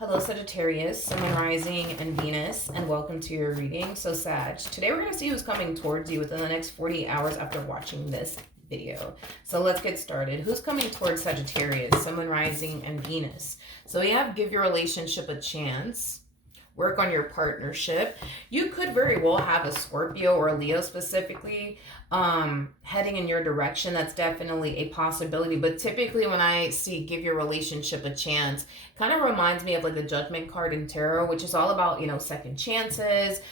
Hello, Sagittarius, Sun, Rising, and Venus, and welcome to your reading. So, Sag, today we're going to see who's coming towards you within the next 48 hours after watching this video. So let's get started. Who's coming towards Sagittarius, Sun, Rising, and Venus? So we have give your relationship a chance. Work on your partnership. You could very well have a Scorpio or a Leo specifically heading in your direction. That's definitely a possibility. But typically when I see give your relationship a chance, kind of reminds me of like the Judgment card in tarot, which is all about, second chances.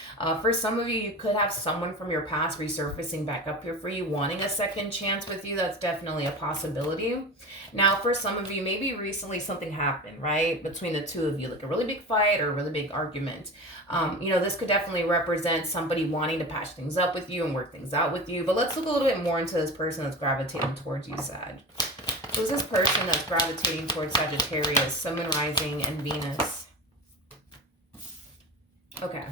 For some of you, you could have someone from your past resurfacing back up here for you, wanting a second chance with you. That's definitely a possibility. Now, for some of you, maybe recently something happened, right, between the two of you, like a really big fight or a really big argument. This could definitely represent somebody wanting to patch things up with you and work things out with you. But let's look a little bit more into this person that's gravitating towards you, Sag. Who's this person that's gravitating towards Sagittarius, Sun, Rising, and Venus? Okay,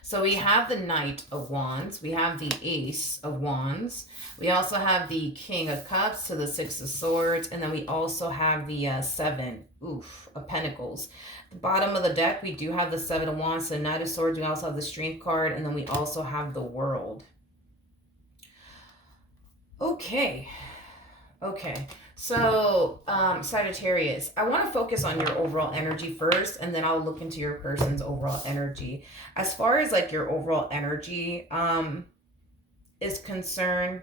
so we have the Knight of Wands. We have the Ace of Wands. We also have the King of Cups to the Six of Swords. And then we also have the Seven of Pentacles. The bottom of the deck, we do have the Seven of Wands, the Knight of Swords. We also have the Strength card. And then we also have the World. Okay. So, Sagittarius, I want to focus on your overall energy first, and then I'll look into your person's overall energy. As far as like your overall energy is concerned,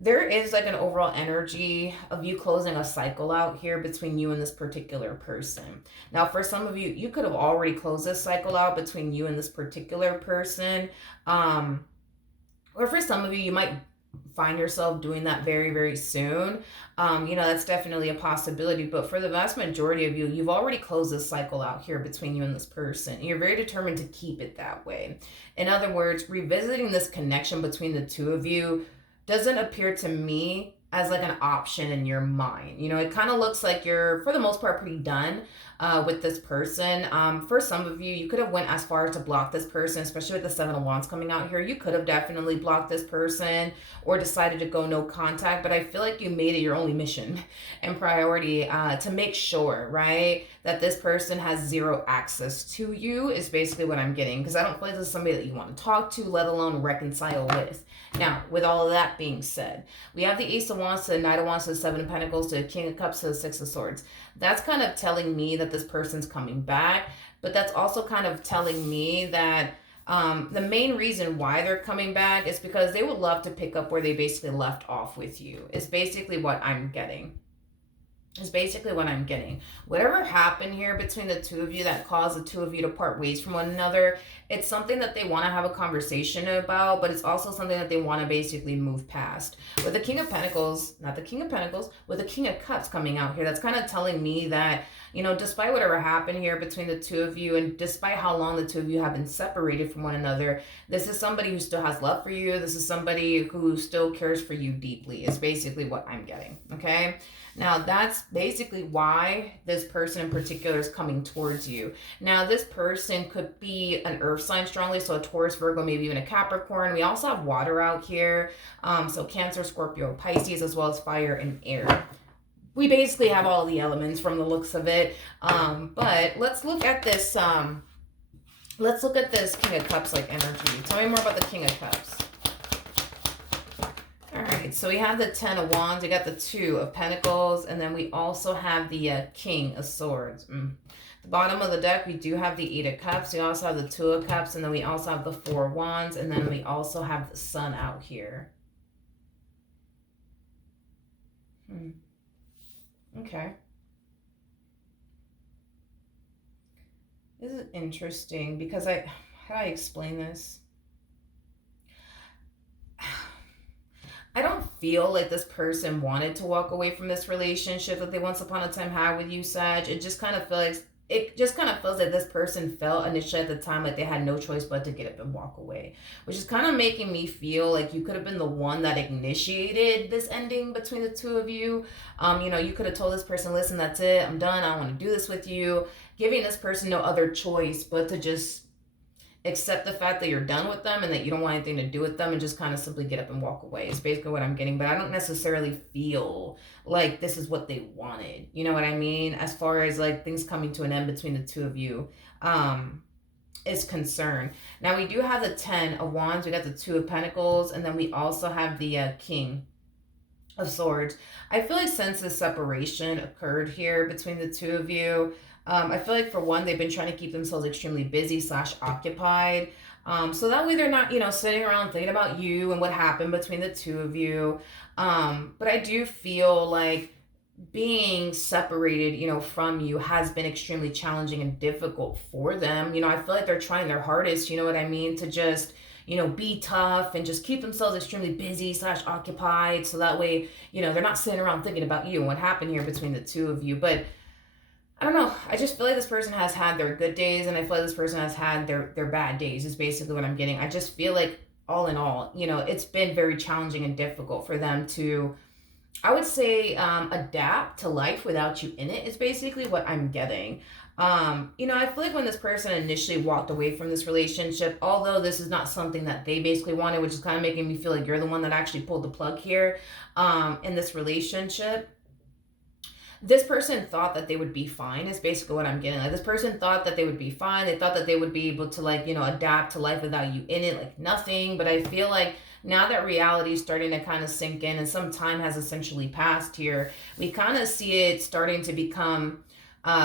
there is like an overall energy of you closing a cycle out here between you and this particular person. Now, for some of you, you could have already closed this cycle out between you and this particular person. Or for some of you, you might find yourself doing that very, very soon. That's definitely a possibility. But for the vast majority of you, you've already closed this cycle out here between you and this person. You're very determined to keep it that way. In other words, revisiting this connection between the two of you doesn't appear to me as like an option in your mind. It kind of looks like you're, for the most part, pretty done with this person. For some of you, you could have went as far as to block this person, especially with the Seven of Wands coming out here. You could have definitely blocked this person or decided to go no contact, but I feel like you made it your only mission and priority to make sure, right, that this person has zero access to you is basically what I'm getting, because I don't feel like this is somebody that you want to talk to, let alone reconcile with. Now, with all of that being said, we have the Ace of Wands to the Knight of Wands to the Seven of Pentacles to the King of Cups to the Six of Swords. That's kind of telling me that this person's coming back, but that's also kind of telling me that the main reason why they're coming back is because they would love to pick up where they basically left off with you. It's basically what I'm getting. Whatever happened here between the two of you that caused the two of you to part ways from one another, it's something that they want to have a conversation about, but it's also something that they want to basically move past. With the King of Pentacles, not the King of Pentacles, with the King of Cups coming out here, that's kind of telling me that, despite whatever happened here between the two of you, and despite how long the two of you have been separated from one another, this is somebody who still has love for you. This is somebody who still cares for you deeply, is basically what I'm getting, okay? Now, that's basically why this person in particular is coming towards you. Now, this person could be an earth sign strongly, so a Taurus, Virgo, maybe even a Capricorn. We also have water out here, so Cancer, Scorpio, Pisces, as well as fire and air. We basically have all the elements from the looks of it, but let's look at this. Let's look at this King of Cups like energy. Tell me more about the King of Cups. All right, so we have the Ten of Wands, we got the Two of Pentacles, and then we also have the King of Swords. The bottom of the deck, we do have the Eight of Cups, we also have the Two of Cups, and then we also have the Four of Wands, and then we also have the Sun out here. Okay. This is interesting because how do I explain this? I don't feel like this person wanted to walk away from this relationship that they once upon a time had with you, Sag. It just kind of feels like this person felt initially at the time like they had no choice but to get up and walk away, which is kind of making me feel like you could have been the one that initiated this ending between the two of you. You could have told this person, listen, that's it, I'm done, I don't want to do this with you, giving this person no other choice but to just accept the fact that you're done with them and that you don't want anything to do with them and just kind of simply get up and walk away is basically what I'm getting. But I don't necessarily feel like this is what they wanted. You know what I mean? As far as like things coming to an end between the two of you. Is concerned. Now we do have the 10 of Wands, we got the 2 of Pentacles, and then we also have the King of Swords. I feel like since this separation occurred here between the two of you, I feel like for one, they've been trying to keep themselves extremely busy / occupied. So that way they're not, sitting around thinking about you and what happened between the two of you. But I do feel like being separated, from you has been extremely challenging and difficult for them. I feel like they're trying their hardest, you know what I mean, to just, be tough and just keep themselves extremely busy / occupied. So that way, they're not sitting around thinking about you and what happened here between the two of you. But I don't know. I just feel like this person has had their good days and I feel like this person has had their bad days is basically what I'm getting. I just feel like all in all, it's been very challenging and difficult for them to, I would say, adapt to life without you in it is basically what I'm getting. I feel like when this person initially walked away from this relationship, although this is not something that they basically wanted, which is kind of making me feel like you're the one that actually pulled the plug here, in this relationship. This person thought that they would be fine is basically what I'm getting. Like this person thought that they would be fine. They thought that they would be able to adapt to life without you in it, like nothing. But I feel like now that reality is starting to kind of sink in and some time has essentially passed here, we kind of see it starting to become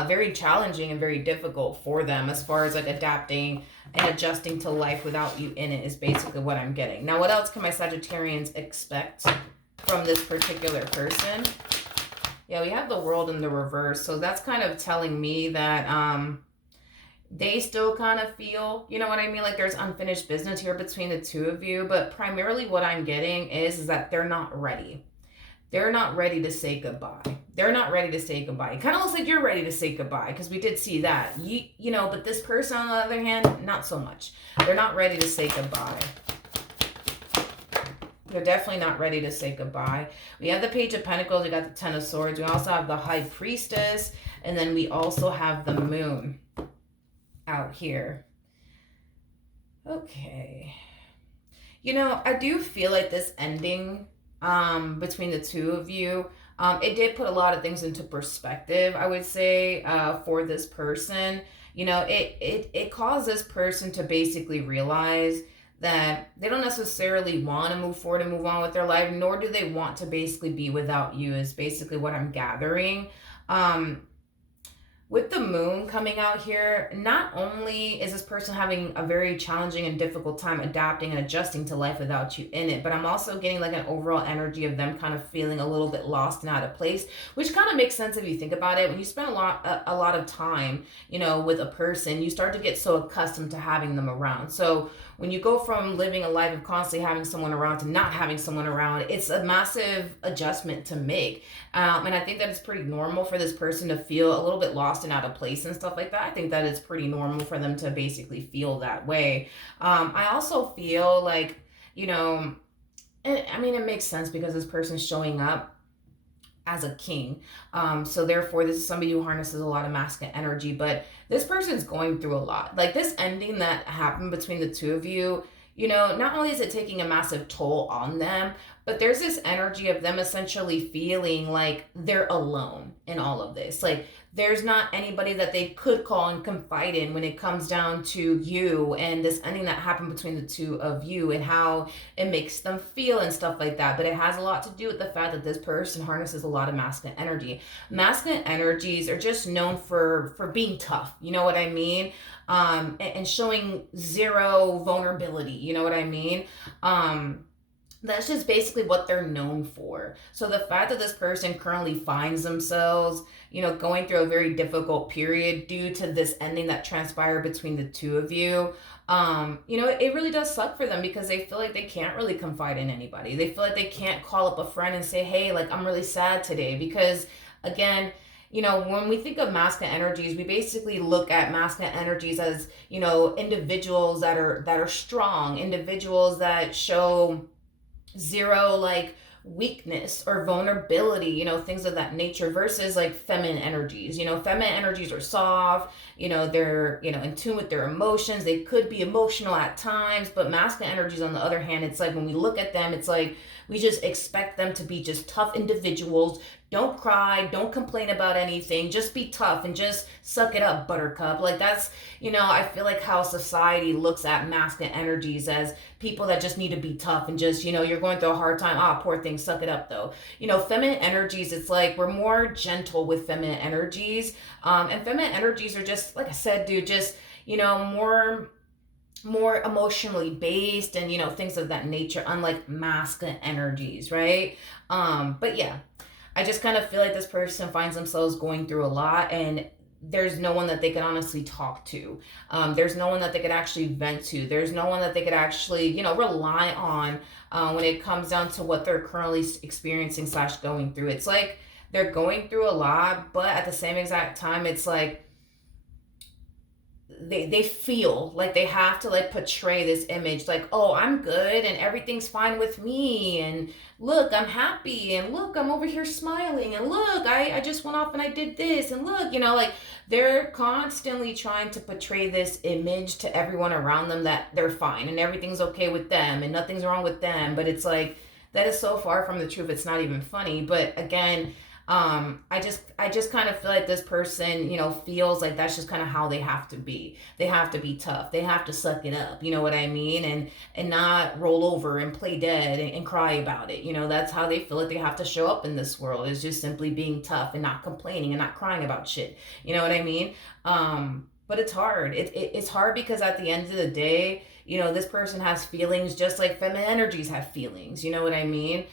very challenging and very difficult for them as far as like adapting and adjusting to life without you in it is basically what I'm getting. Now, what else can my Sagittarians expect from this particular person? Yeah, we have the World in the reverse. So that's kind of telling me that they still kind of feel, you know what I mean? Like there's unfinished business here between the two of you. But primarily what I'm getting is that they're not ready. They're not ready to say goodbye. They're not ready to say goodbye. It kind of looks like you're ready to say goodbye because we did see that. But this person, on the other hand, not so much. They're not ready to say goodbye. They're definitely not ready to say goodbye. We have the Page of Pentacles. We got the Ten of Swords. We also have the High Priestess. And then we also have the Moon out here. Okay. I do feel like this ending between the two of you, it did put a lot of things into perspective, I would say, for this person. It caused this person to basically realize that they don't necessarily want to move forward and move on with their life, nor do they want to basically be without you is basically what I'm gathering. With the Moon coming out here, not only is this person having a very challenging and difficult time adapting and adjusting to life without you in it, but I'm also getting like an overall energy of them kind of feeling a little bit lost and out of place, which kind of makes sense if you think about it. When you spend a lot of time, with a person, you start to get so accustomed to having them around. So when you go from living a life of constantly having someone around to not having someone around, it's a massive adjustment to make. And I think that it's pretty normal for this person to feel a little bit lost and out of place and stuff like that. I think that it's pretty normal for them to basically feel that way. I also feel like, it makes sense because this person's showing up as a king. So therefore, this is somebody who harnesses a lot of masculine energy, but this person's going through a lot. Like this ending that happened between the two of you, not only is it taking a massive toll on them, but there's this energy of them essentially feeling like they're alone in all of this. Like there's not anybody that they could call and confide in when it comes down to you and this ending that happened between the two of you and how it makes them feel and stuff like that. But it has a lot to do with the fact that this person harnesses a lot of masculine energy. Masculine energies are just known for being tough. You know what I mean? And showing zero vulnerability. You know what I mean? That's just basically what they're known for. So the fact that this person currently finds themselves, going through a very difficult period due to this ending that transpired between the two of you, it really does suck for them because they feel like they can't really confide in anybody. They feel like they can't call up a friend and say, hey, like, I'm really sad today. Because again, when we think of masculine energies, we basically look at masculine energies as, individuals that are strong, individuals that show zero like weakness or vulnerability, things of that nature, versus like feminine energies. Feminine energies are soft, they're, in tune with their emotions. They could be emotional at times, but masculine energies, on the other hand, it's like when we look at them, it's like we just expect them to be just tough individuals. Don't cry, don't complain about anything, just be tough and just suck it up, buttercup. Like that's, I feel like how society looks at masculine energies as people that just need to be tough and just, you're going through a hard time. Poor thing, suck it up though. Feminine energies, it's like we're more gentle with feminine energies. And feminine energies are just, like I said, dude, just, more emotionally based and things of that nature, unlike masculine energies, right? But yeah, I just kind of feel like this person finds themselves going through a lot, and there's no one that they can honestly talk to. There's no one that they could actually vent to. There's no one that they could actually, rely on when it comes down to what they're currently experiencing / going through. It's like they're going through a lot, but at the same exact time, it's like they feel like they have to like portray this image like, oh, I'm good and everything's fine with me, and look, I'm happy, and look, I'm over here smiling, and look, I just went off and I did this, and look, like they're constantly trying to portray this image to everyone around them that they're fine and everything's okay with them and nothing's wrong with them. But it's like that is so far from the truth, it's not even funny. But again, I just kind of feel like this person, feels like that's just kind of how they have to be. They have to be tough. They have to suck it up. You know what I mean? And not roll over and play dead and cry about it. That's how they feel like they have to show up in this world, is just simply being tough and not complaining and not crying about shit. You know what I mean? But it's hard. It's hard because at the end of the day, this person has feelings just like feminine energies have feelings. You know what I mean?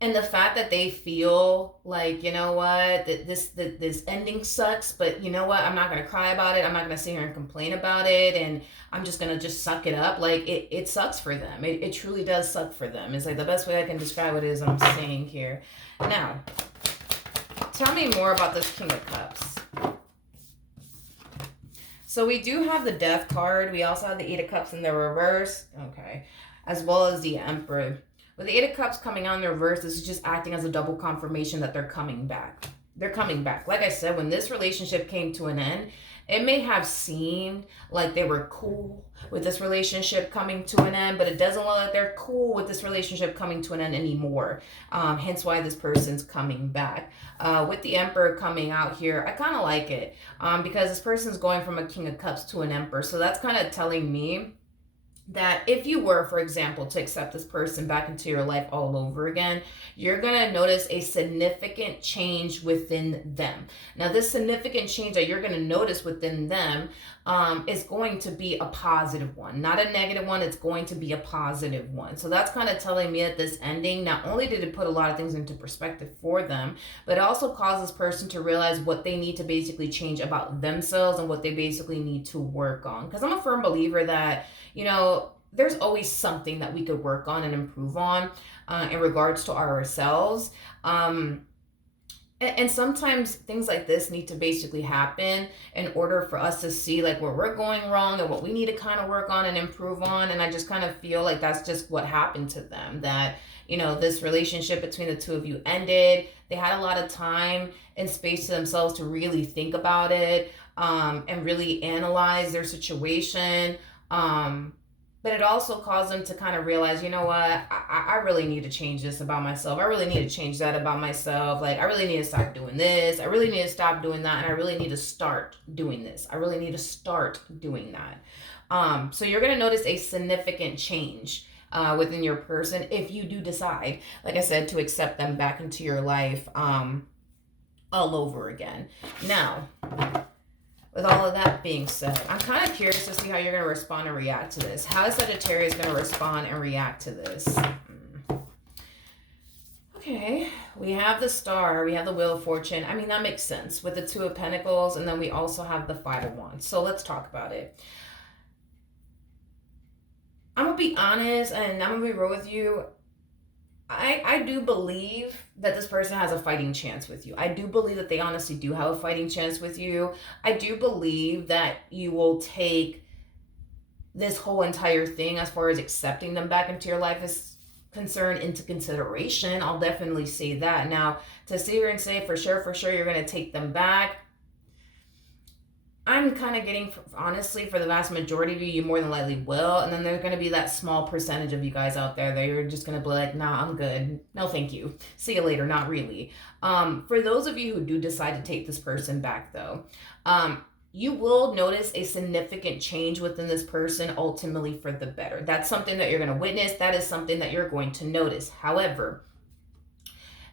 And the fact that they feel like, that this ending sucks, but you know what? I'm not going to cry about it. I'm not going to sit here and complain about it. And I'm just going to just suck it up. Like it sucks for them. It truly does suck for them. It's like the best way I can describe it is I'm saying here. Now, tell me more about this King of Cups. So we do have the Death card. We also have the Eight of Cups in the reverse. Okay. As well as the Emperor. With the Eight of Cups coming on the reverse, this is just acting as a double confirmation that they're coming back. They're coming back. Like I said, when this relationship came to an end, it may have seemed like they were cool with this relationship coming to an end, but it doesn't look like they're cool with this relationship coming to an end anymore. Hence why this person's coming back. With the Emperor coming out here, I kind of like it because this person's going from a King of Cups to an Emperor. So that's kind of telling me that if you were, for example, to accept this person back into your life all over again, you're going to notice a significant change within them. Now, this significant change that you're going to notice within them is going to be a positive one, not a negative one. It's going to be a positive one. So that's kind of telling me that this ending, not only did it put a lot of things into perspective for them, but it also caused this person to realize what they need to basically change about themselves and what they basically need to work on. Because I'm a firm believer that, there's always something that we could work on and improve on in regards to ourselves. And sometimes things like this need to basically happen in order for us to see like where we're going wrong and what we need to kind of work on and improve on. And I just kind of feel like that's just what happened to them, that, this relationship between the two of you ended. They had a lot of time and space to themselves to really think about it and really analyze their situation. But it also caused them to kind of realize, you know what, I really need to change this about myself. I really need to change that about myself. Like, I really need to stop doing this. I really need to stop doing that. And I really need to start doing this. I really need to start doing that. So you're going to notice a significant change within your person if you do decide, like I said, to accept them back into your life all over again. Now, with all of that being said, I'm kind of curious to see how you're going to respond and react to this. How is Sagittarius going to respond and react to this? Okay, we have the Star, we have the Wheel of Fortune. I mean, that makes sense with the Two of Pentacles, and then we also have the Five of Wands. So let's talk about it. I'm going to be honest, and I'm going to be real with you. I do believe that this person has a fighting chance with you. I do believe that they honestly do have a fighting chance with you. I do believe that you will take this whole entire thing as far as accepting them back into your life concern into consideration. I'll definitely say that. Now, to sit here and say for sure, you're going to take them back, I'm kind of getting, honestly, for the vast majority of you, you more than likely will. And then there's going to be that small percentage of you guys out there that you're just going to be like, nah, I'm good. No, thank you. See you later. Not really. For those of you who do decide to take this person back, though, you will notice a significant change within this person, ultimately for the better. That's something that you're going to witness. That is something that you're going to notice. However,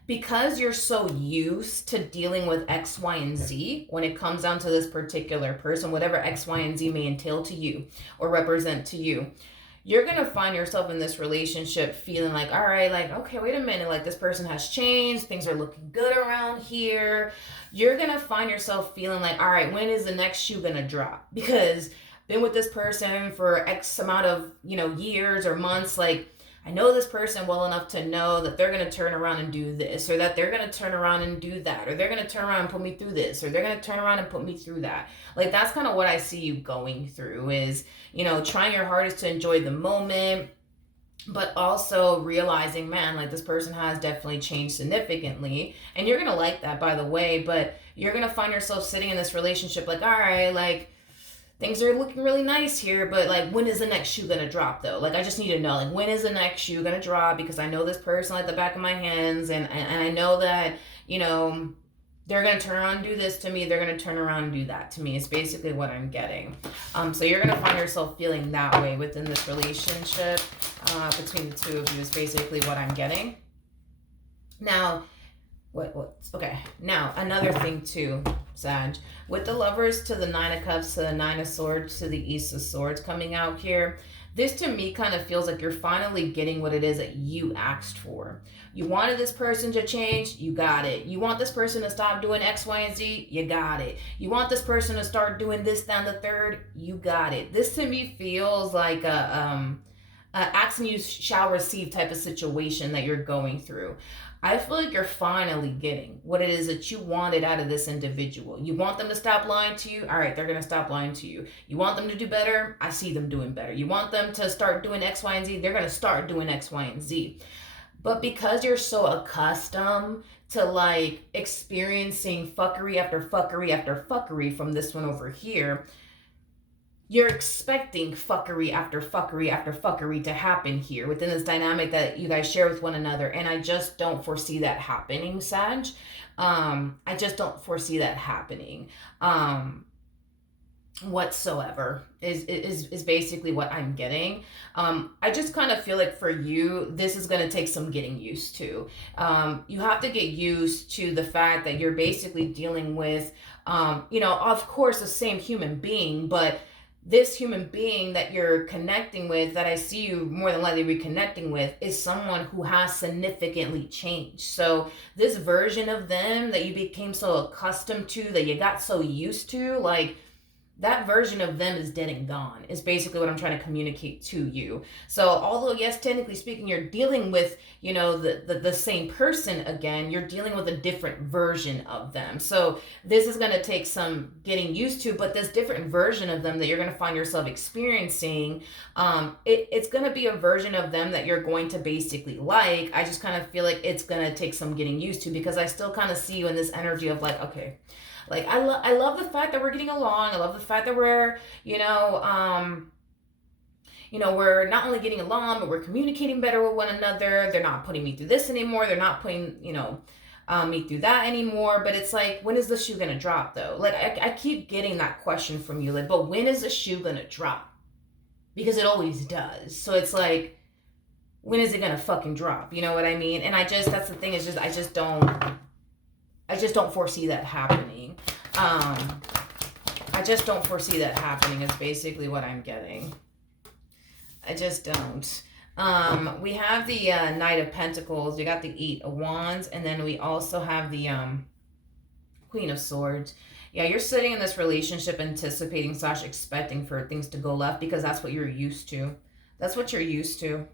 because you're so used to dealing with X, Y, and Z when it comes down to this particular person, whatever X, Y, and Z may entail to you or represent to you, you're going to find yourself in this relationship feeling like, all right, like, okay, wait a minute, like this person has changed. Things are looking good around here. You're going to find yourself feeling like, all right, when is the next shoe going to drop? Because been with this person for X amount of, years or months, like, I know this person well enough to know that they're going to turn around and do this, or that they're going to turn around and do that, or they're going to turn around and put me through this, or they're going to turn around and put me through that. Like, that's kind of what I see you going through is, trying your hardest to enjoy the moment, but also realizing, man, like this person has definitely changed significantly. And you're going to like that, by the way, but you're going to find yourself sitting in this relationship like, all right, like, things are looking really nice here, but like, when is the next shoe gonna drop though? Like, I just need to know, like, when is the next shoe gonna drop? Because I know this person like the back of my hands, and I know that, they're gonna turn around and do this to me. They're gonna turn around and do that to me. It's basically what I'm getting. So you're gonna find yourself feeling that way within this relationship between the two of you. Is basically what I'm getting. Now, okay, now another thing too, Sag, with the Lovers to the Nine of Cups to the Nine of Swords to the Ace of Swords coming out here, this to me kind of feels like you're finally getting what it is that you asked for. You wanted this person to change, you got it. You want this person to stop doing X, Y, and Z, you got it. You want this person to start doing this, that, and the third, you got it. This to me feels like a ask and you shall receive type of situation that you're going through. I feel like you're finally getting what it is that you wanted out of this individual. You want them to stop lying to you? All right, they're going to stop lying to you. You want them to do better? I see them doing better. You want them to start doing X, Y, and Z? They're going to start doing X, Y, and Z. But because you're so accustomed to like experiencing fuckery after fuckery after fuckery from this one over here, you're expecting fuckery after fuckery after fuckery to happen here within this dynamic that you guys share with one another. And I just don't foresee that happening, Sag. I just don't foresee that happening whatsoever is basically what I'm getting. I just kind of feel like for you, this is going to take some getting used to. You have to get used to the fact that you're basically dealing with, of course, the same human being, but this human being that you're connecting with, that I see you more than likely reconnecting with, is someone who has significantly changed. So this version of them that you became so accustomed to, that you got so used to, like, that version of them is dead and gone, is basically what I'm trying to communicate to you. So although, yes, technically speaking, you're dealing with, the same person again, you're dealing with a different version of them. So this is going to take some getting used to, but this different version of them that you're going to find yourself experiencing, it's going to be a version of them that you're going to basically like. I just kind of feel like it's going to take some getting used to, because I still kind of see you in this energy of like, okay, like, I love the fact that we're getting along. I love the fact that we're, we're not only getting along, but we're communicating better with one another. They're not putting me through this anymore. They're not putting, me through that anymore. But it's like, when is the shoe going to drop, though? Like, I keep getting that question from you. Like, but when is the shoe going to drop? Because it always does. So it's like, when is it going to fucking drop? You know what I mean? And that's the thing, is just, I just don't foresee that happening. I just don't foresee that happening is basically what I'm getting. I just don't. We have the Knight of Pentacles. We got the 8 of Wands. And then we also have the Queen of Swords. Yeah, you're sitting in this relationship anticipating / expecting for things to go left, because that's what you're used to. That's what you're used to.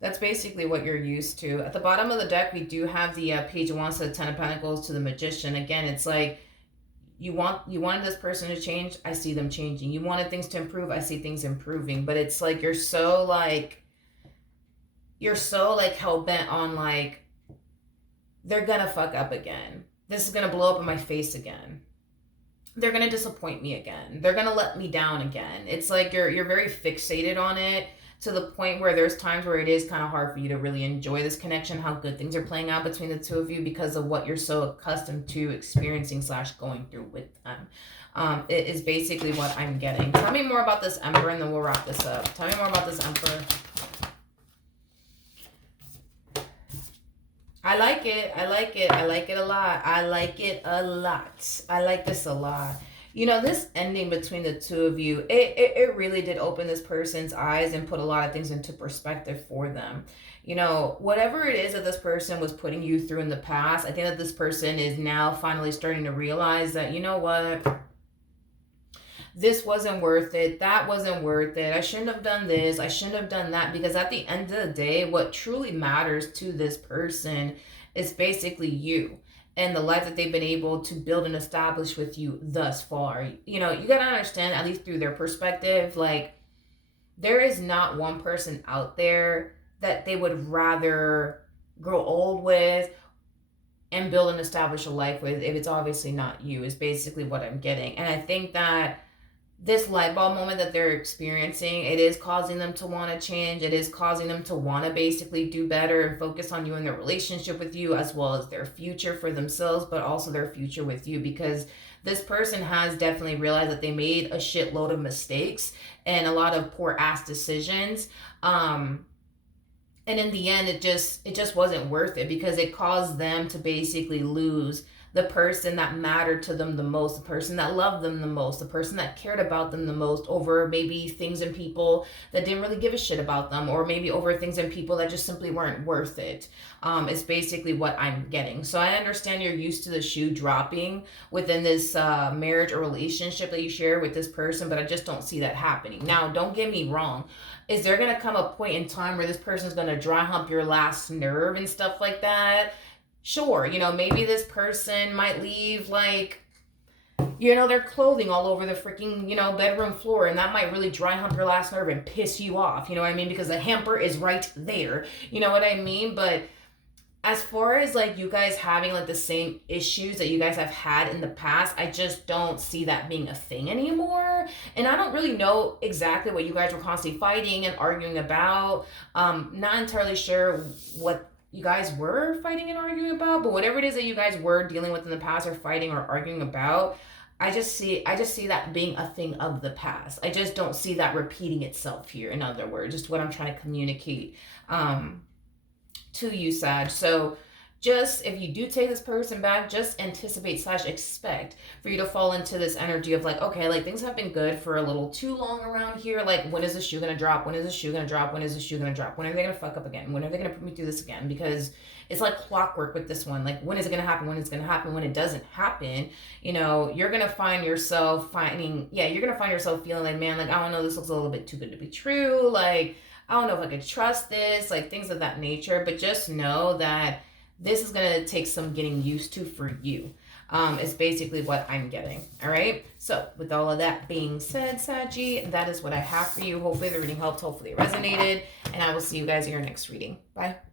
That's basically what you're used to. At the bottom of the deck, we do have the Page of Wands to the 10 of Pentacles to the Magician. Again, it's like, you wanted this person to change, I see them changing. You wanted things to improve, I see things improving. But it's like, you're you're so like hell-bent on like, they're gonna fuck up again. This is gonna blow up in my face again. They're gonna disappoint me again. They're gonna let me down again. It's like you're very fixated on it, to the point where there's times where it is kind of hard for you to really enjoy this connection, how good things are playing out between the two of you, because of what you're so accustomed to experiencing / going through with them. It is basically what I'm getting. Tell me more about this Emperor, and then we'll wrap this up. Tell me more about this Emperor. I like it. I like it. I like it a lot. I like it a lot. I like this a lot. You know, this ending between the two of you, it really did open this person's eyes and put a lot of things into perspective for them. You know, whatever it is that this person was putting you through in the past, I think that this person is now finally starting to realize that, you know what? This wasn't worth it. That wasn't worth it. I shouldn't have done this. I shouldn't have done that. Because at the end of the day, what truly matters to this person is basically you and the life that they've been able to build and establish with you thus far. You know, you got to understand, at least through their perspective, like, there is not one person out there that they would rather grow old with and build and establish a life with if it's obviously not you, is basically what I'm getting. And I think that this light bulb moment that they're experiencing, it is causing them to want to change. It is causing them to want to basically do better and focus on you and their relationship with you, as well as their future for themselves, but also their future with you, because this person has definitely realized that they made a shitload of mistakes and a lot of poor ass decisions. And in the end, it just wasn't worth it, because it caused them to basically lose the person that mattered to them the most, the person that loved them the most, the person that cared about them the most, over maybe things and people that didn't really give a shit about them, or maybe over things and people that just simply weren't worth it. It's basically what I'm getting. So I understand you're used to the shoe dropping within this marriage or relationship that you share with this person, but I just don't see that happening. Now, don't get me wrong. Is there going to come a point in time where this person's going to dry hump your last nerve and stuff like that? Sure, you know, maybe this person might leave, like, you know, their clothing all over the freaking, you know, bedroom floor, and that might really dry hump your last nerve and piss you off, you know what I mean? Because the hamper is right there, you know what I mean? But as far as, like, you guys having, like, the same issues that you guys have had in the past, I just don't see that being a thing anymore. And I don't really know exactly what you guys were constantly fighting and arguing about. Not entirely sure what you guys were fighting and arguing about, but whatever it is that you guys were dealing with in the past or fighting or arguing about, I just see that being a thing of the past. I just don't see that repeating itself here, in other words, just what I'm trying to communicate to you, Sag. So just, if you do take this person back, just anticipate / expect for you to fall into this energy of like, okay, like, things have been good for a little too long around here. Like, when is the shoe gonna drop? When is the shoe gonna drop? When is the shoe gonna drop? When are they gonna fuck up again? When are they gonna put me through this again? Because it's like clockwork with this one. Like, when is it gonna happen? When it's gonna happen? When it doesn't happen, you know, you're gonna find yourself feeling like, man, like, I don't know, this looks a little bit too good to be true. Like, I don't know if I could trust this, like, things of that nature. But just know that this is going to take some getting used to for you. Is basically what I'm getting. All right. So with all of that being said, Saggy, that is what I have for you. Hopefully the reading helped. Hopefully it resonated. And I will see you guys in your next reading. Bye.